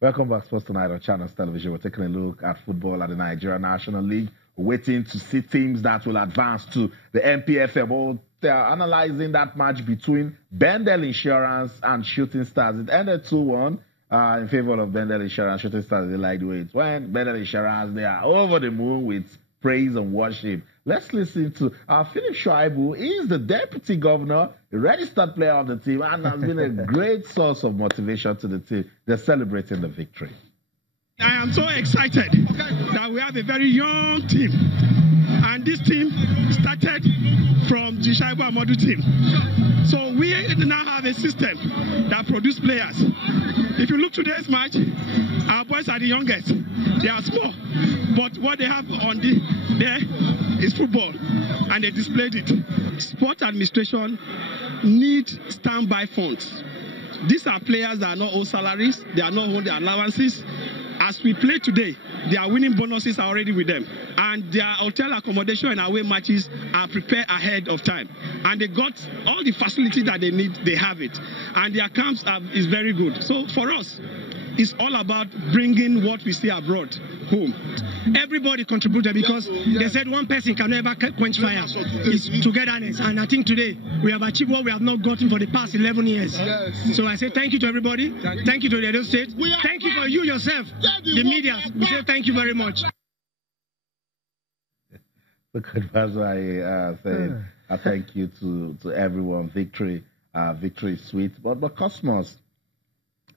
Welcome back, Sports Tonight on Channels Television. We're taking a look at football at the Nigeria National League. We're waiting to see teams that will advance to the NPFL. They're analyzing that match between Bendel Insurance and Shooting Stars. It ended 2-1 in favor of Bendel Insurance. Shooting Stars, they like the way it went. Bendel Insurance, they are over the moon with praise and worship. Let's listen to Philip Shuaibu. He is the deputy governor, a registered player of the team, and has been a great source of motivation to the team. They're celebrating the victory. I am so excited that we have a very young team. And this team started from the Shuaibu Amadu team. So we now have a system that produces players. If you look today's match, our boys are the youngest. They are small. But what they have on there is football. And they displayed it. Sport administration need standby funds. These are players that are not owed salaries. They are not owed their allowances. As we play today, their winning bonuses are already with them. And their hotel accommodation and away matches are prepared ahead of time. And they got all the facilities that they need, they have it. And their camps is very good. So for us, it's all about bringing what we see abroad home. Everybody contributed because they said one person can never quench fire. It's togetherness. And I think today we have achieved what we have not gotten for the past 11 years. So I say thank you to everybody. Thank you to the Edo State. Thank you for you yourself, the media. We say thank you very much. Look at I saying I thank you to everyone. Victory is sweet. But Cosmos,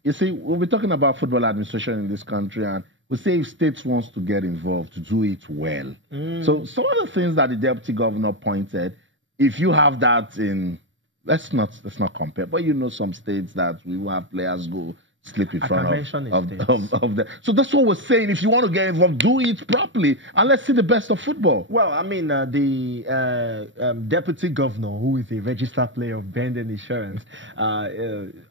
you see, we'll be talking about football administration in this country, and we say if states wants to get involved, to do it well. So some of the things that the deputy governor pointed, if you have that in, let's not compare, but you know some states that we will have players go sleep in front of the. So that's what we're saying. If you want to get involved, do it properly, and let's see the best of football. Well, I mean, the deputy governor, who is a registered player of Bendel Insurance,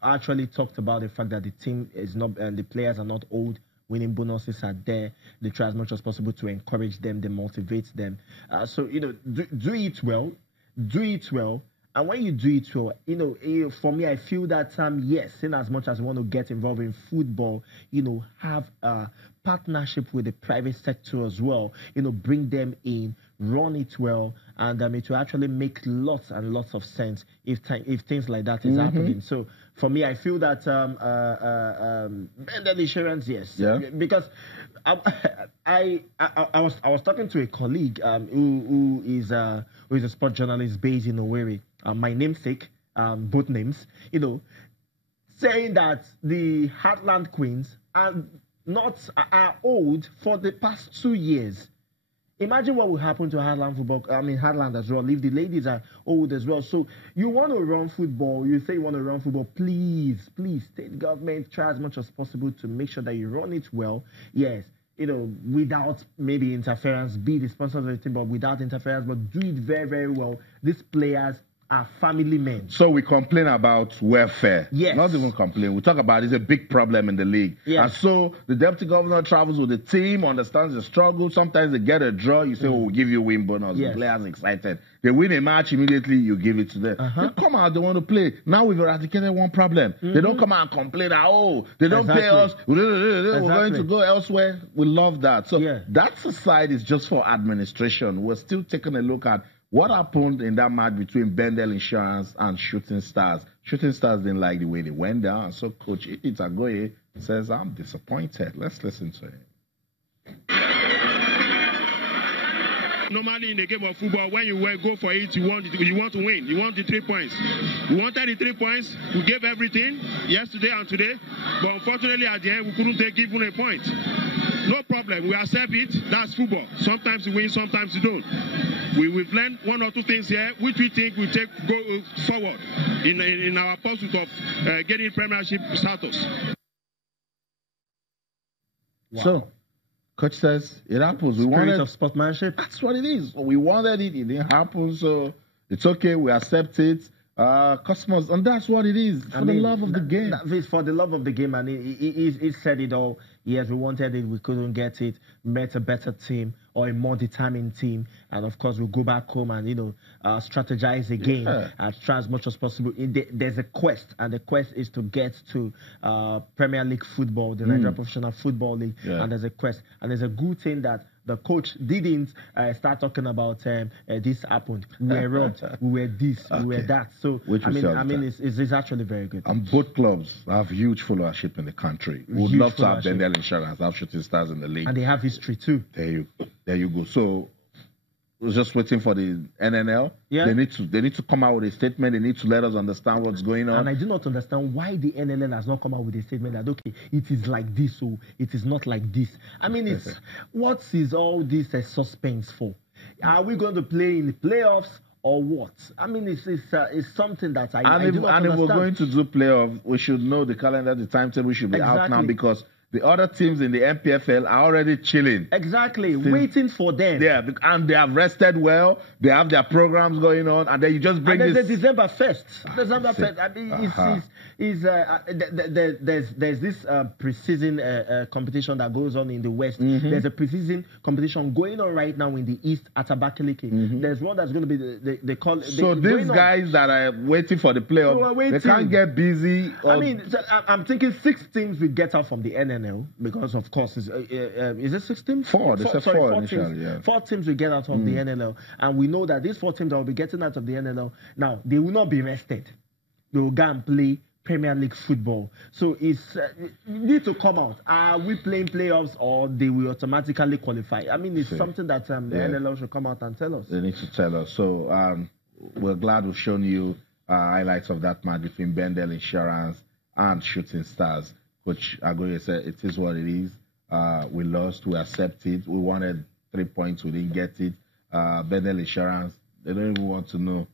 actually talked about the fact that the team is not, and the players are not owed. Winning bonuses are there. They try as much as possible to encourage them. They motivate them. So you know, do it well. Do it well. And when you do it well, you know, for me, I feel that yes, in as much as we want to get involved in football, you know, have a partnership with the private sector as well, you know, bring them in, run it well, and it will actually make lots and lots of sense if things like that is happening. So for me, I feel that Bendel Insurance, yes, because I was talking to a colleague who is a sport journalist based in Owerri. My namesake, both names, you know, saying that the Heartland Queens are old for the past 2 years. Imagine what will happen to Heartland football. I mean, Heartland as well. If the ladies are old as well. So you want to run football, you say you want to run football, please, state government, try as much as possible to make sure that you run it well. Yes, you know, without maybe interference, be the sponsor of the team, but without interference, but do it very, very well. These players are family men. So we complain about welfare. Yes. Not even complain. We talk about it's a big problem in the league. Yes. And so the deputy governor travels with the team, understands the struggle. Sometimes they get a draw. You say, we'll give you a win bonus. Yes. The players excited. They win a match immediately, you give it to them. They come out, they want to play. Now we've eradicated one problem. They don't come out and complain that, they don't pay us. We're going to go elsewhere. We love that. So that side is just for administration. We're still taking a look at what happened in that match between Bendel Insurance and Shooting Stars. Shooting Stars didn't like the way they went down. So Coach Itagoye says, I'm disappointed. Let's listen to him. Normally in a game of football, when you go for it, you want to win. You want the 3 points. We wanted the 3 points. We gave everything yesterday and today. But unfortunately, at the end, we couldn't take even a point. No problem. We accept it. That's football. Sometimes you win, sometimes you don't. We've learned one or two things here, which we think will go forward in our pursuit of getting premiership status. Wow. So, Coach says it happens. We wanted of sportsmanship. That's what it is. We wanted it. It didn't happen. So it's okay. We accept it. Cosmos, and that's what it is. For the love of the game. It's for the love of the game, and he said it all. Yes, we wanted it, we couldn't get it. Met a better team or a more determined team, and of course, we'll go back home and strategize again and try as much as possible. There's a quest, and the quest is to get to Premier League football, the Nigeria Professional Football League, and there's a quest, and there's a good thing that the coach didn't start talking about this happened. We were robbed. We were this. We were that. So it's actually very good. And both clubs have huge followership in the country. We would love to have NNL Insurance, have Shooting Stars in the league, and they have history too. There you go. So we're just waiting for the NNL. Yeah. They need to come out with a statement. They need to let us understand what's going on. And I do not understand why the NNL has not come out with a statement that, okay, it is like this, or it is not like this. I mean, what is all this suspense for? Are we going to play in the playoffs or what? I mean, it's something that I do not understand. And if we're going to do playoffs, we should know the calendar, the timetable should be out now, because the other teams in the MPFL are already chilling. Exactly, waiting for them. Yeah, and they have rested well. They have their programs going on, and then you just bring this. There's the December 1st. I mean, there's this pre-season competition that goes on in the West. There's a pre-season competition going on right now in the East at Abakaliki. There's one that's going to be they call. So these guys that are waiting for the playoff, they can't get busy. I mean, I'm thinking 6 teams will get out from the NNL. Because of course, is it 6 teams? 4. They said 4 initially. Teams. Yeah. 4 teams will get out of the NNL, and we know that these 4 teams that will be getting out of the NNL now, they will not be rested. They will go and play Premier League football. So it's need to come out. Are we playing playoffs, or they will automatically qualify? I mean, it's something that the NNL should come out and tell us. They need to tell us. So we're glad we've shown you highlights of that match between Bendel Insurance and Shooting Stars. Coach Agoye said, it is what it is. We lost. We accept it. We wanted 3 points. We didn't get it. Bendel Insurance, they don't even want to know.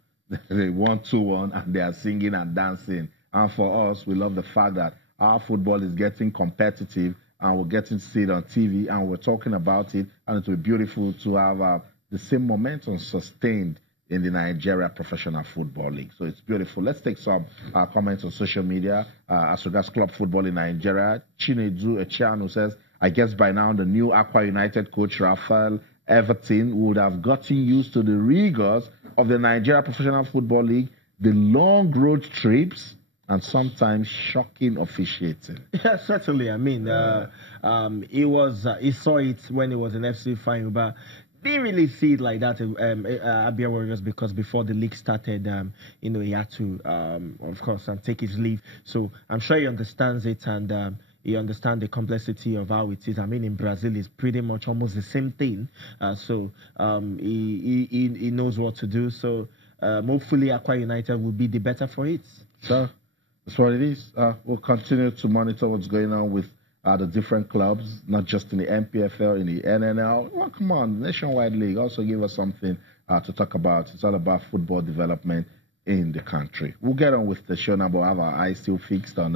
They won 2-1, and they are singing and dancing. And for us, we love the fact that our football is getting competitive, and we're getting to see it on TV, and we're talking about it. And it will be beautiful to have the same momentum sustained in the Nigeria Professional Football League. So it's beautiful. Let's take some comments on social media as regards club football in Nigeria. Chinedu Echiano says, I guess by now the new Aqua United coach, Raphael Everton, would have gotten used to the rigors of the Nigeria Professional Football League, the long road trips, and sometimes shocking officiating. Yeah, certainly. I mean, he saw it when he was in FC Fine, but didn't really see it like that, Abia Warriors, because before the league started, he had to, of course, take his leave. So I'm sure he understands it, and he understands the complexity of how it is. I mean, in Brazil, it's pretty much almost the same thing. So he knows what to do. So hopefully, Aqua United will be the better for it. So that's what it is. We'll continue to monitor what's going on with the different clubs, not just in the MPFL, in the NNL. Well, come on, Nationwide League also give us something to talk about. It's all about football development in the country. We'll get on with the show now, but have our eyes still fixed on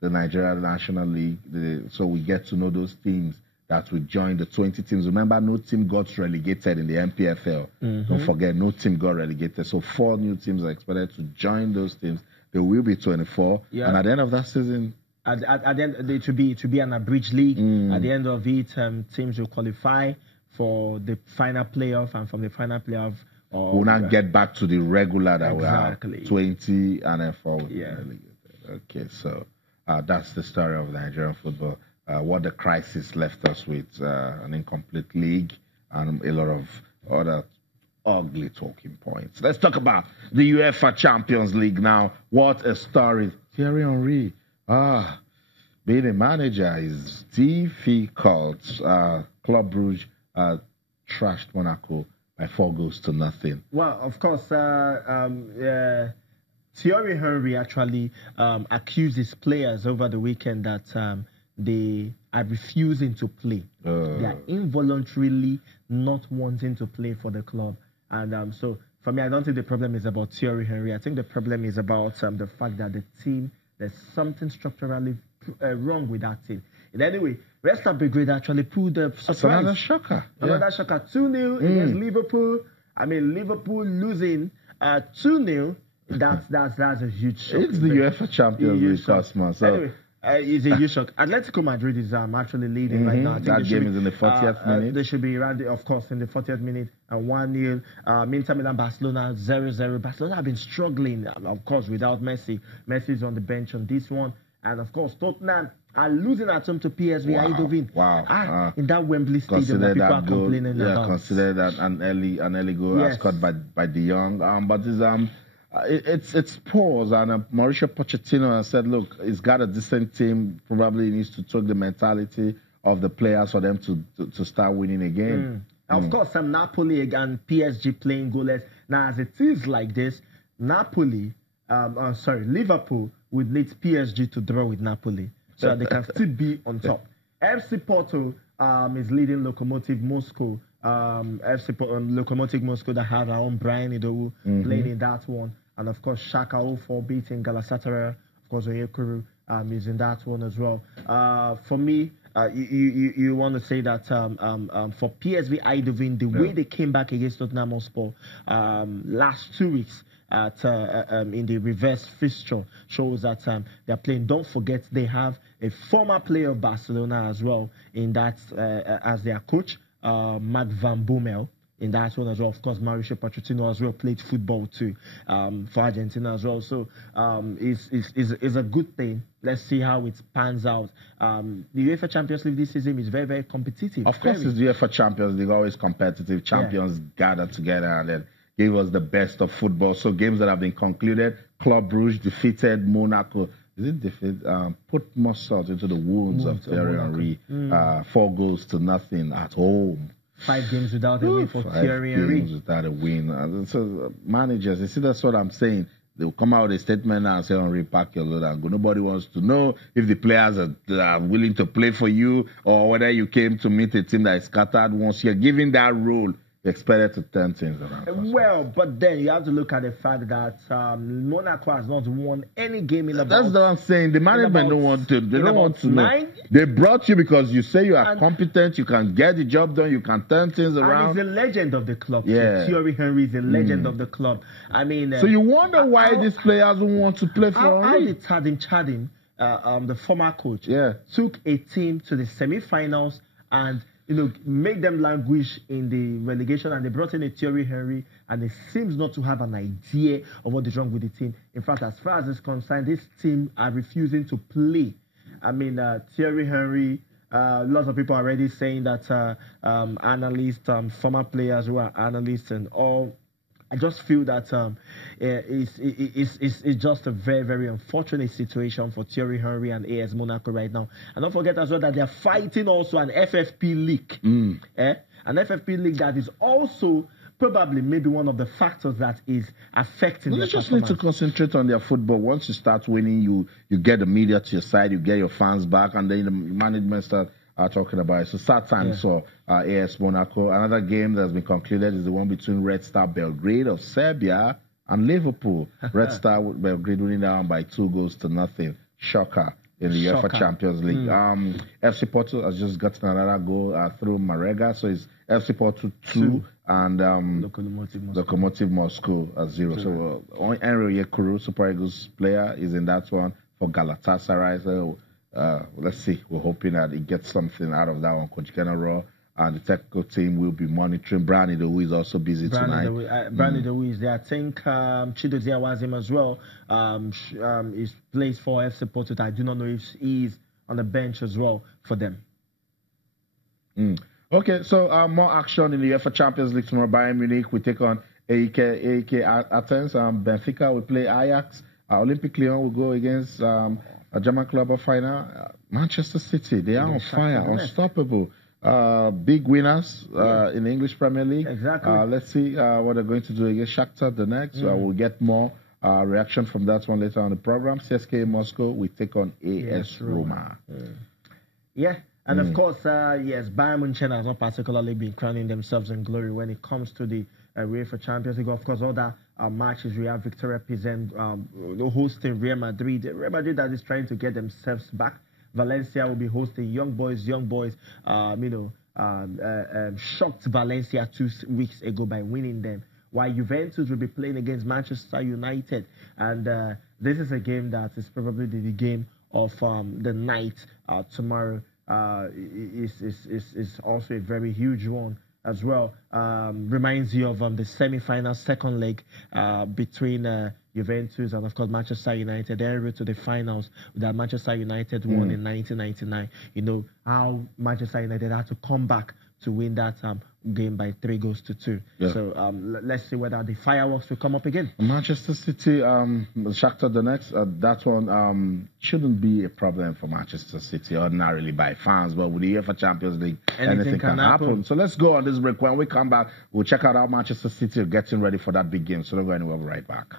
the Nigeria National League, so we get to know those teams that will join the 20 teams. Remember, no team got relegated in the MPFL. Don't forget, no team got relegated. So 4 new teams are expected to join those teams. There will be 24. Yeah. And at the end of that season, At the end, it should be an abridged league. At the end of it, teams will qualify for the final playoff, and from the final playoff, we'll not get back to the regular that we have 20 and then forward. Yeah. Okay, so that's the story of Nigerian football. What the crisis left us with: an incomplete league and a lot of other ugly talking points. Let's talk about the UEFA Champions League now. What a story! Thierry Henry. Being a manager is difficult. Club Brugge trashed Monaco by 4-0. Well, of course, Thierry Henry actually accused his players over the weekend that they are refusing to play. They are involuntarily not wanting to play for the club. And so, for me, I don't think the problem is about Thierry Henry. I think the problem is about the fact that the team, there's something structurally wrong with that team. And anyway, West Ham Belgrade actually pulled the surprise. Another shocker. Another shocker. 2-0 against Liverpool. I mean, Liverpool losing 2-0. That's a huge shock. It's the UEFA Champions League, Cosmo. So It's a huge shock. Atletico Madrid is actually leading right now. I think That game is in the 40th minute. They should be around, of course, in the 40th minute. 1-0. Inter Milan, Barcelona 0-0. Barcelona have been struggling, of course, without Messi. Messi's on the bench on this one. And, of course, Tottenham are losing at home to PSV Eindhoven. Wow. In that Wembley Stadium that people are complaining about. Consider that an early goal scored by De Jong. But it's pause, and Mauricio Pochettino has said, look, he's got a decent team. Probably needs to take the mentality of the players for them to start winning again. Of course, Napoli and PSG playing goalless. Now, as it is like this, Liverpool would need PSG to draw with Napoli so that they can still be on top. FC Porto is leading Lokomotiv Moscow. Lokomotiv Moscow that have our own Brian Idowu playing in that one. And of course, Schalke 04 beating Galatasaray. Of course, Oyekuru is in that one as well. For me, you want to say that for PSV Eindhoven, the way they came back against Tottenham Hotspur last 2 weeks in the reverse fixture shows that they're playing. Don't forget, they have a former player of Barcelona as well in that as their coach, Matt Van Bommel. In that one as well, of course, Mauricio Pochettino as well played football too for Argentina as well. So it's a good thing. Let's see how it pans out. The UEFA Champions League this season is very, very competitive. Of course, it's the UEFA Champions League, always competitive. Champions gather together and then give us the best of football. So games that have been concluded, Club Brugge defeated Monaco. Put more salt into the wounds of Thierry Henry. 4-0 at home. 5 games without a win for Thierry Henry. 5 games without a win. So managers, you see, that's what I'm saying. They will come out with a statement now and say, Henry, pack your load and go. Nobody wants to know if the players are willing to play for you or whether you came to meet a team that is scattered. Once you're given that role, you're expected to turn things around. Well, but then you have to look at the fact that Monaco has not won any game in about... That's what I'm saying. The management don't want to. They don't want to know. They brought you because you say you are competent, you can get the job done, you can turn things around. And he's a legend of the club. Yeah. Thierry Henry is a legend of the club. I mean... so you wonder why these players don't want to play for Henry? How did Chadin, the former coach, took a team to the semi-finals and... make them languish in the relegation, and they brought in a Thierry Henry, and it seems not to have an idea of what is wrong with the team. In fact, as far as it's concerned, this team are refusing to play. I mean, Thierry Henry, lots of people are already saying that analysts, former players who are analysts and all, I just feel that it's just a very, very unfortunate situation for Thierry Henry and AS Monaco right now. And don't forget as well that they're fighting also an FFP league. An FFP league that is also probably maybe one of the factors that is affecting their performance. They just need to concentrate on their football. Once you start winning, you get the media to your side, you get your fans back, and then the management start talking about it. So sad times for AS Monaco. Another game that has been concluded is the one between Red Star Belgrade of Serbia and Liverpool. Red Star Belgrade winning down by 2-0. Shocker in the UEFA Champions League. FC Porto has just gotten another goal through Marega. So it's FC Porto 2 and Lokomotiv Moscow 0. So Henry Oyekuru, Super Eagles player, is in that one for Galatasaray. So let's see. We're hoping that he gets something out of that one. Coach General and the technical team will be monitoring. Brani, who is also busy tonight. Brani, who is there. I think Chidozie Awazim as well is plays for FC Porto. I do not know if he's on the bench as well for them. Okay, so more action in the UEFA Champions League tomorrow. Bayern Munich will take on AEK Athens. Benfica will play Ajax. Olympique Lyon will go against a German club of final. Manchester City, they are on fire, unstoppable. Big winners in the English Premier League. Exactly. Let's see what they're going to do against Shakhtar the next. We'll get more reaction from that one later on the program. CSKA Moscow will take on AS Roma. And of course, Bayern Munich has not particularly been crowning themselves in glory when it comes to the UEFA Champions League. Of course, other matches we have Victoria Pilsen hosting Real Madrid. Real Madrid that is trying to get themselves back. Valencia will be hosting Young Boys. Shocked Valencia 2 weeks ago by winning them. While Juventus will be playing against Manchester United. And this is a game that is probably the game of the night tomorrow is also a very huge one as well. Reminds you of the semi-final second leg between Juventus and of course Manchester United. En route to the finals that Manchester United won in 1999. You know how Manchester United had to come back to win that game by 3-2. Yeah. So let's see whether the fireworks will come up again. Manchester City, Shakhtar Donetsk, that one shouldn't be a problem for Manchester City ordinarily by fans, but with the UEFA Champions League, anything can happen. So let's go on this break. When we come back, we'll check out how Manchester City are getting ready for that big game. So don't go anywhere. We'll be right back.